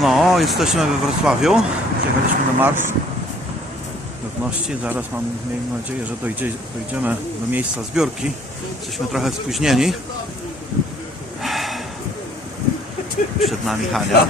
No, jesteśmy we Wrocławiu. Jechaliśmy na marsz ludności. Zaraz mam, miejmy nadzieję, że dojdzie, dojdziemy do miejsca zbiórki. Jesteśmy trochę spóźnieni. Przed nami Hania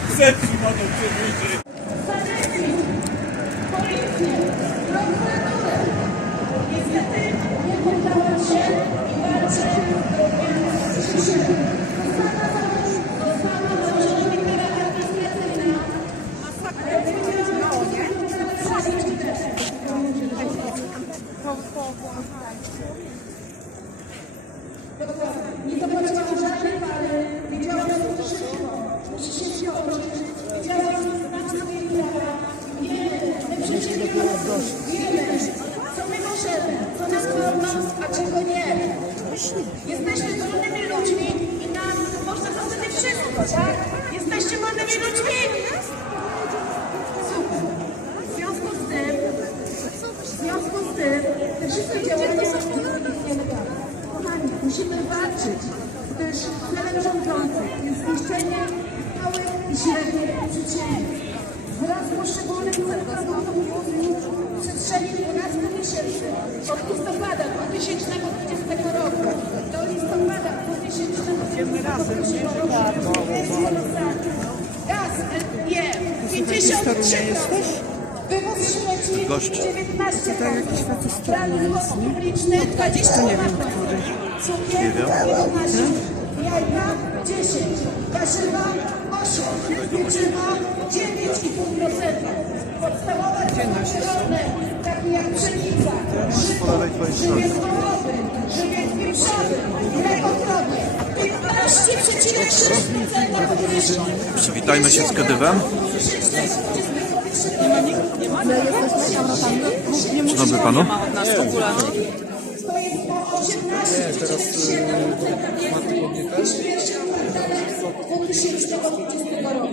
zobaczyłam żadnej pary, widziałam wszystko. Musi się skończyć. Widziałam na swoje prawa. Wiemy, my przecież co my możemy, co nas wolno, a czego nie. Jesteśmy wolnymi ludźmi i nam można wtedy wszystko, tak? Jesteście wolnymi ludźmi. Super. W związku z tym, w związku z tym, te wszystkie działania są nielegalne. Kochani, musimy walczyć, gdyż celem rządzących jest zniszczenie małych i średnich przedsiębiorstw. Wraz z poszczególnych sektorów w przestrzeni 12 miesięcy od listopada 2020 roku. Do listopada 2021 roku gaz LPG 53 Wywóz śmieci Goście. 19 Transport publiczny 22 Cukier Nie wiem. 11 Jajka 10 Warzywa 8 Pieczywa 9,5% Podstawowe produkty rolne takie jak pszenica, żyto, żywiec wołowy, żywiec wieprzony, mleko krowy 15,6% podwyżki Przywitajmy się z Kedywem. Dzień dobry panu. To jest o 18,7% więcej niż w pierwszym kwartale 2020 roku.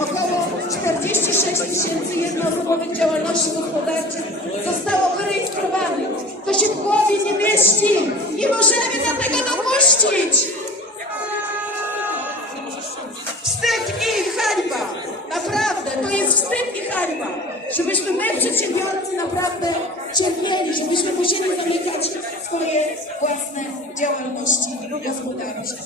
Około 46 tysięcy jednoosobowych działalności gospodarczych zostało wyrejestrowanych. To się w głowie nie mieści. Nie możemy do tego dopuścić. Wstyd i hańba! Naprawdę, to jest wstyd i hańba! Żebyśmy my, przedsiębiorcy, naprawdę cierpieli, żebyśmy musieli zamykać swoje własne działalności gospodarcze.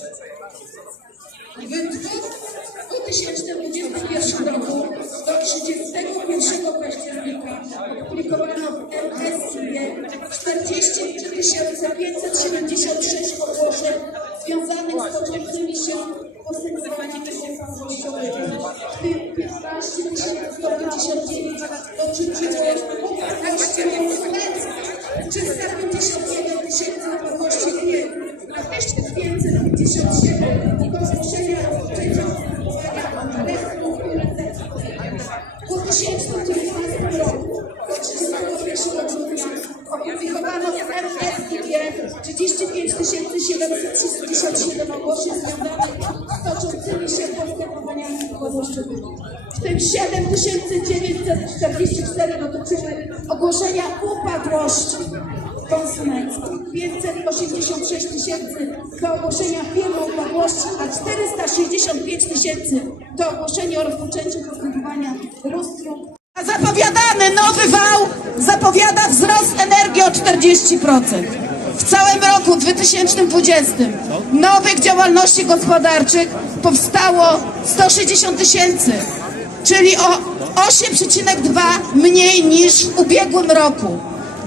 31 października opublikowano w MSIE 43 576 ogłoszeń związanych z toczącymi się postępowaniami opublikowano w MSIG 35 767 ogłoszeń związanych z toczącymi się postępowaniami upadłościowymi. W tym 7944 dotyczyły ogłoszenia upadłości konsumenckich, 586 tysięcy do ogłoszenia firmy upadłości, a 465 tysięcy do ogłoszenia o rozpoczęciu postępowania lustru zapowiadany nowy wał zapowiada wzrost energii o 40%. W całym roku 2020 nowych działalności gospodarczych powstało 160 tysięcy, czyli o 8,2 mniej niż w ubiegłym roku.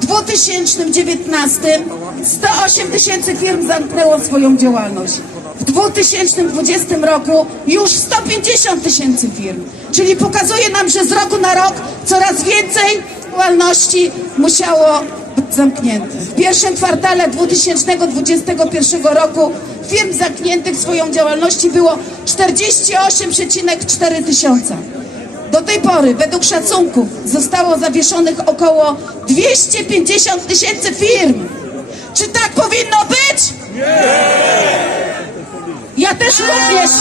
W 2019 108 tysięcy firm zamknęło swoją działalność. W 2020 roku już 150 tysięcy firm. Czyli pokazuje nam, że z roku na rok coraz więcej działalności musiało być zamkniętych. W pierwszym kwartale 2021 roku firm zamkniętych swoją działalności było 48,4 tysiąca. Do tej pory, według szacunków, zostało zawieszonych około 250 tysięcy firm. Czy tak powinno być? Ja też również.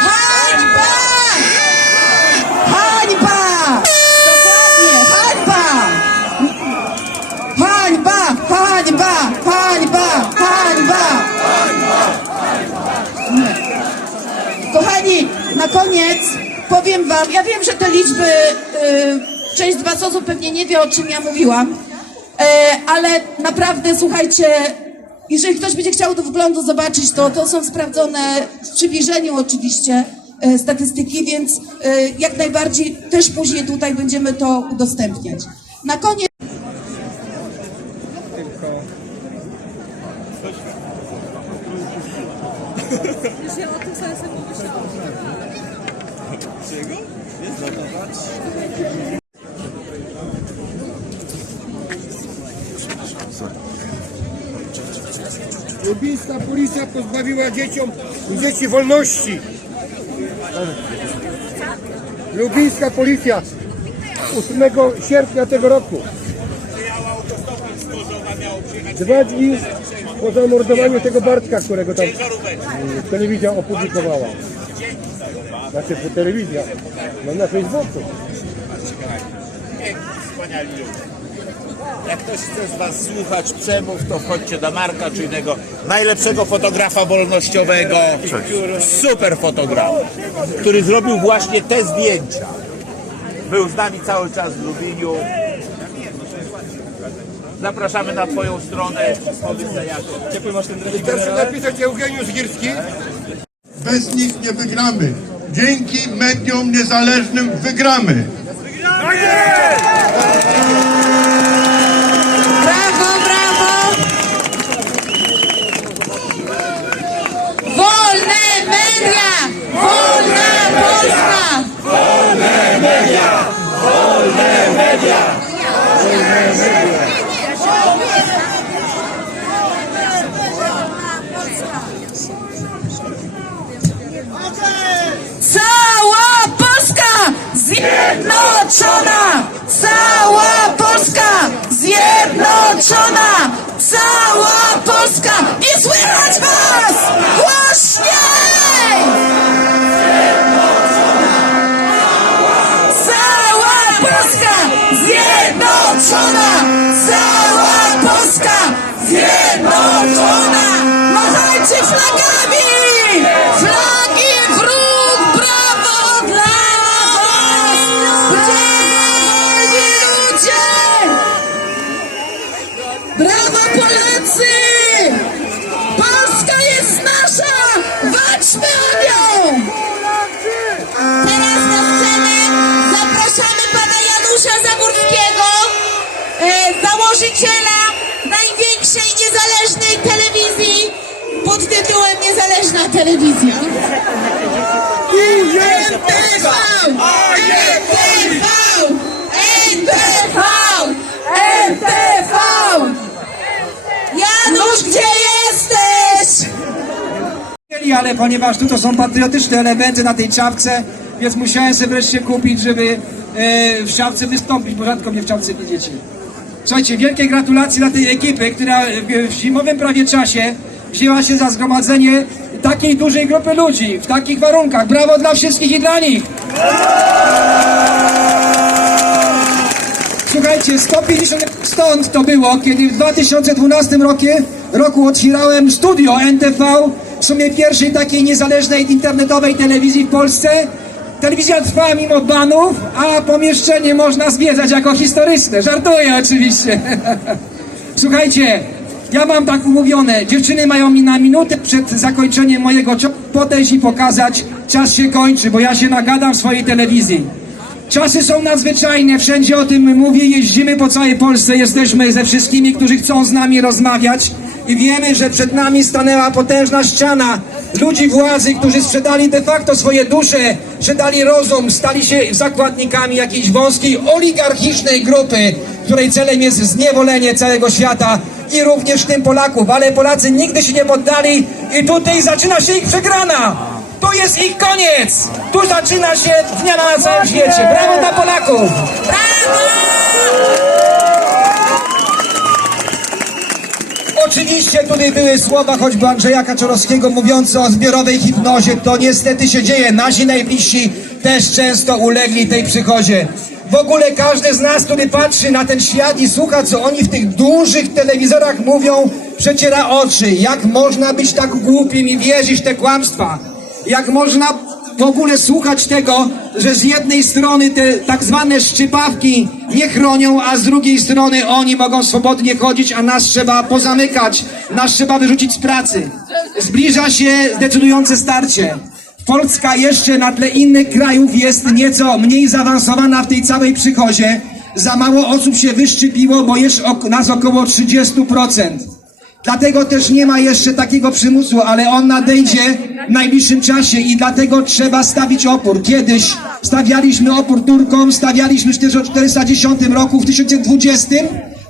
Hańba! Hańba! Dokładnie, hańba! Hańba! Hańba! Hańba! Hańba! Kochani, na koniec powiem wam, ja wiem, że te liczby, y, część z was osób pewnie nie wie, o czym ja mówiłam, e, ale naprawdę, słuchajcie, jeżeli ktoś będzie chciał do wglądu zobaczyć, to to są sprawdzone w przybliżeniu oczywiście e, statystyki, więc e, jak najbardziej też później tutaj będziemy to udostępniać. Na koniec Lubińska pozbawiła dzieciom dzieci wolności. Lubińska policja 8 sierpnia tego roku. Dwa dni po zamordowaniu tego Bartka, którego tam mm, telewizja opublikowała. Znaczy telewizja, no na Facebooku. wspaniali ludzie. Jak ktoś chce z Was słuchać przemów, to wchodźcie do Marka Czujnego, najlepszego fotografa wolnościowego, super fotograf, który zrobił właśnie te zdjęcia. Był z nami cały czas w Lubliniu. Zapraszamy na Twoją stronę. Wystarczy napisać Eugeniusz Girski. Bez nich nie wygramy. Dzięki mediom niezależnym wygramy. Brawo, Cała Polska! Nie słychać was! Telewizja. NTV! NTV! NTV! NTV! Janusz, gdzie jesteś? chcieli, ale ponieważ tu to są patriotyczne elementy na tej czapce, więc musiałem sobie wreszcie kupić, żeby e, w czapce wystąpić, bo rzadko mnie w czapce widzicie. Słuchajcie, wielkie gratulacje dla tej ekipy, która w, w zimowym prawie czasie wzięła się za zgromadzenie takiej dużej grupy ludzi, w takich warunkach. Brawo dla wszystkich i dla nich! Słuchajcie, 150 stąd to było, kiedy w 2012 roku, roku otwierałem studio NTV, w sumie pierwszej takiej niezależnej internetowej telewizji w Polsce. Telewizja trwa mimo banów, a pomieszczenie można zwiedzać jako historyczne. Żartuję oczywiście. Słuchajcie, ja mam tak umówione, dziewczyny mają mi na minutę przed zakończeniem mojego czasu podejść i pokazać, czas się kończy, bo ja się nagadam w swojej telewizji. Czasy są nadzwyczajne, wszędzie o tym mówię, jeździmy po całej Polsce, jesteśmy ze wszystkimi, którzy chcą z nami rozmawiać i wiemy, że przed nami stanęła potężna ściana ludzi władzy, którzy sprzedali de facto swoje dusze, sprzedali rozum, stali się zakładnikami jakiejś wąskiej oligarchicznej grupy, której celem jest zniewolenie całego świata i również tym Polaków, ale Polacy nigdy się nie poddali i tutaj zaczyna się ich przegrana. Tu jest ich koniec! Tu zaczyna się zmiana na całym świecie. Brawo dla Polaków! Oczywiście tutaj były słowa choćby Andrzeja Kaczorowskiego mówiące o zbiorowej hipnozie. To niestety się dzieje. Nasi najbliżsi też często ulegli tej przychodzie. W ogóle każdy z nas, który patrzy na ten świat i słucha, co oni w tych dużych telewizorach mówią, przeciera oczy. Jak można być tak głupim i wierzyć te kłamstwa? Jak można w ogóle słuchać tego, że z jednej strony te tak zwane szczypawki nie chronią, a z drugiej strony oni mogą swobodnie chodzić, a nas trzeba pozamykać, nas trzeba wyrzucić z pracy. Zbliża się decydujące starcie. Polska jeszcze na tle innych krajów jest nieco mniej zaawansowana w tej całej przychodzie. Za mało osób się wyszczepiło, bo jest nas około 30%. Dlatego też nie ma jeszcze takiego przymusu, ale on nadejdzie w najbliższym czasie i dlatego trzeba stawić opór. Kiedyś stawialiśmy opór Turkom, stawialiśmy w 410 roku, w 1020,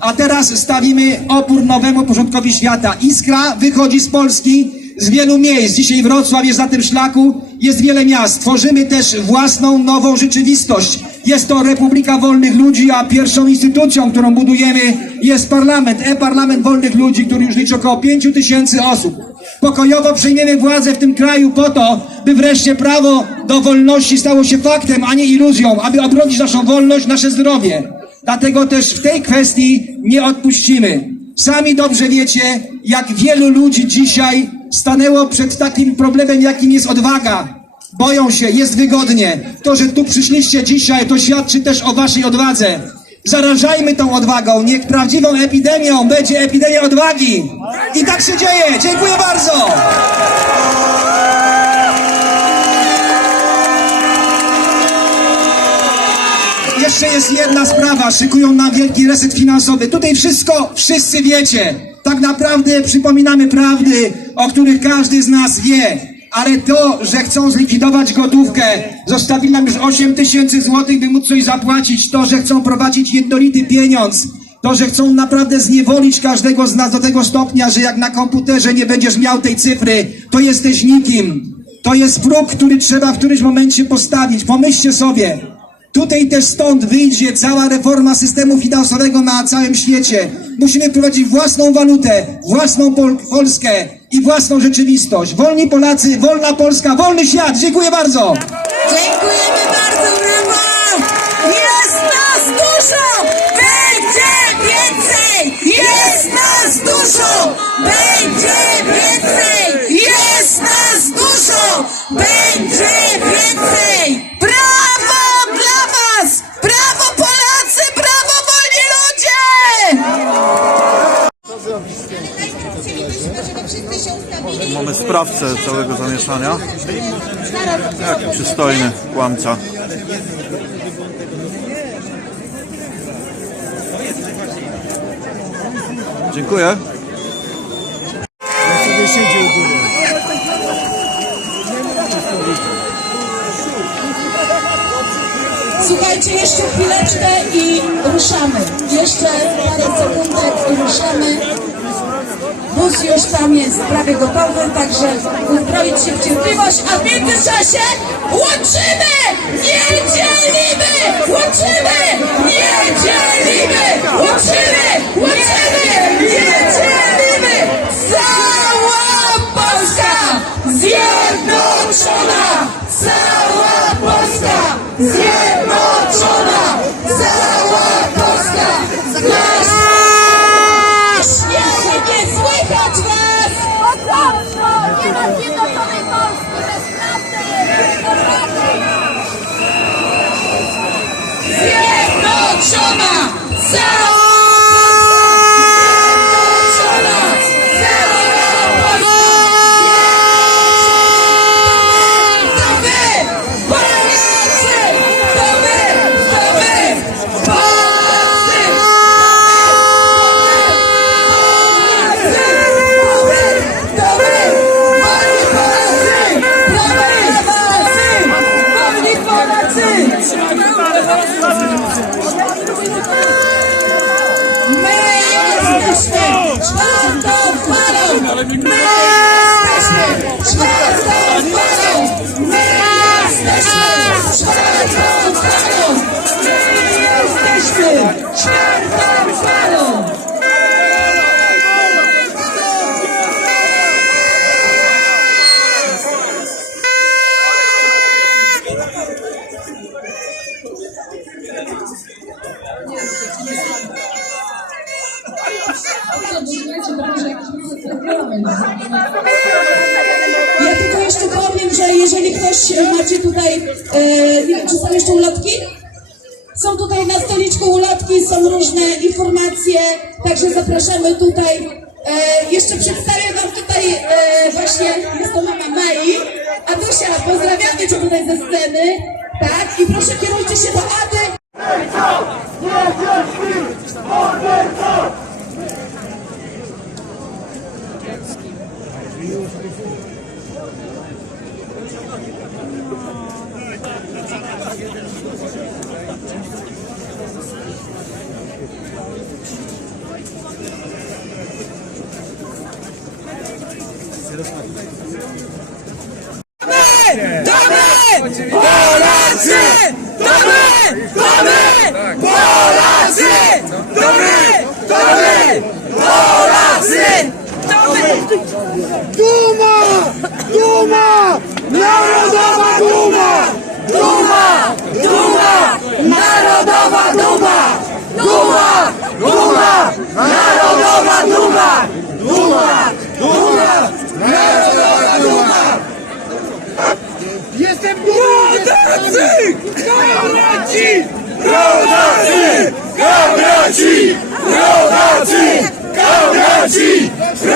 a teraz stawimy opór nowemu porządkowi świata. Iskra wychodzi z Polski z wielu miejsc. Dzisiaj Wrocław jest na tym szlaku, jest wiele miast. Tworzymy też własną, nową rzeczywistość. Jest to Republika Wolnych Ludzi, a pierwszą instytucją, którą budujemy jest parlament, e-parlament wolnych ludzi, który już liczy około 5 tysięcy osób. Pokojowo przejmiemy władzę w tym kraju po to, by wreszcie prawo do wolności stało się faktem, a nie iluzją, aby obronić naszą wolność, nasze zdrowie. Dlatego też w tej kwestii nie odpuścimy. Sami dobrze wiecie, jak wielu ludzi dzisiaj stanęło przed takim problemem, jakim jest odwaga. Boją się, jest wygodnie. To, że tu przyszliście dzisiaj, to świadczy też o waszej odwadze. Zarażajmy tą odwagą. Niech prawdziwą epidemią będzie epidemia odwagi. I tak się dzieje. Dziękuję bardzo. Jeszcze jest jedna sprawa, szykują nam wielki reset finansowy. Tutaj wszystko wszyscy wiecie. Tak naprawdę przypominamy prawdy, o których każdy z nas wie. Ale to, że chcą zlikwidować gotówkę, zostawili nam już 8 tysięcy złotych, by móc coś zapłacić, to, że chcą prowadzić jednolity pieniądz, to, że chcą naprawdę zniewolić każdego z nas do tego stopnia, że jak na komputerze nie będziesz miał tej cyfry, to jesteś nikim. To jest próg, który trzeba w którymś momencie postawić. Pomyślcie sobie, Tutaj też stąd wyjdzie cała reforma systemu finansowego na całym świecie. Musimy wprowadzić własną walutę, własną Pol Polskę i własną rzeczywistość. Wolni Polacy, wolna Polska, wolny świat. Dziękuję bardzo. Dziękujemy bardzo, brawo! Jest nas dużo! Będzie więcej! Jest nas dużo! Będzie więcej! Jest nas dużo! Będzie więcej! Brawo Polacy! Brawo wolni ludzie! Mamy sprawcę całego zamieszania. Jaki przystojny kłamca. Dziękuję. Słuchajcie, jeszcze chwileczkę i ruszamy. Jeszcze parę sekundek i ruszamy. Bus już tam jest prawie gotowy, także uzbroić się w cierpliwość, a w międzyczasie łączymy! Nie dzielimy! Łączymy! Nie dzielimy! Łączymy! Łączymy! Nie dzielimy! Cała Polska zjednoczona! Cała Cała jesteśmy czwartą falą! My jesteśmy czwartą falą! My jesteśmy czwartą falą! My jesteśmy czwartą falą! Ja tylko jeszcze powiem, że jeżeli ktoś macie tutaj, e, nie wiem, czy są jeszcze ulotki? Są tutaj na stoliczku ulotki, są różne informacje, także zapraszamy tutaj. E, jeszcze przedstawię Wam tutaj e, właśnie, jest to mama Mai. Adusia, pozdrawiamy Cię tutaj ze sceny. Tak, i proszę kierujcie się do Ady.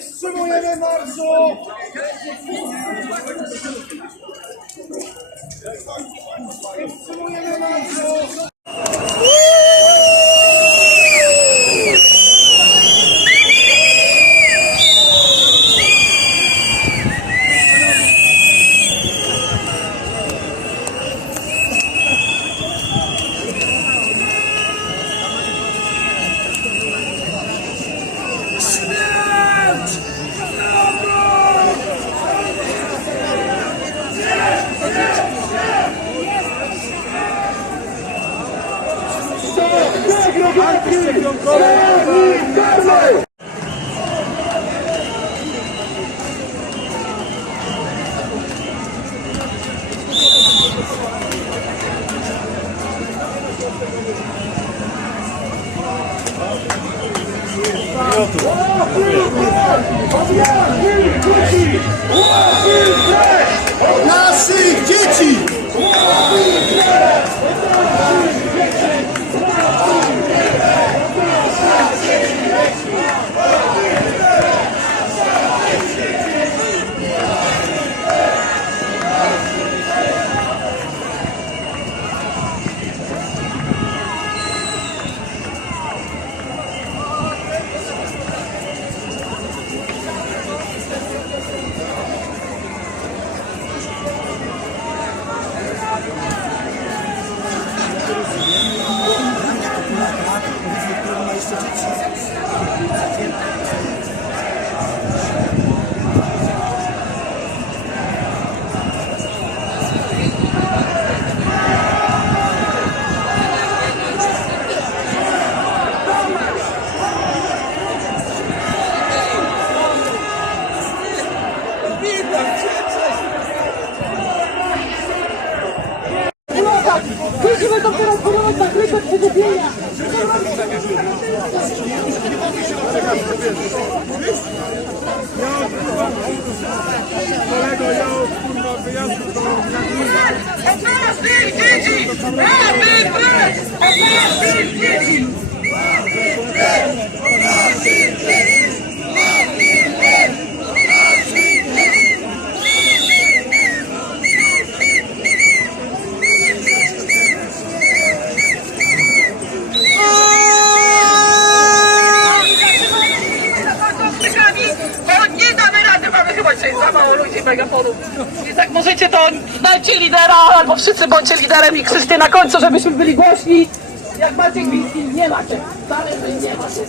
wstrzymujemy marszu! Wstrzymujemy marszu! Naszych dzieci! Widzimy wszyscy bądźcie liderem i krzyczcie na końcu, żebyśmy byli głośni. Jak macie gwizdki, nie macie. Dalej. Nie macie.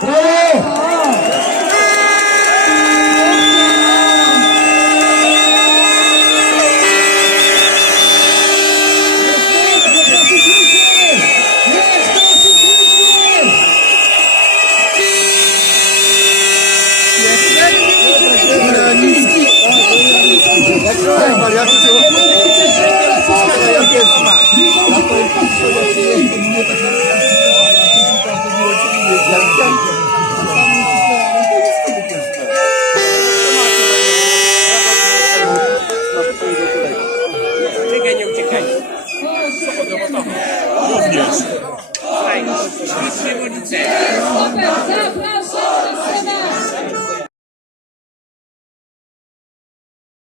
Glory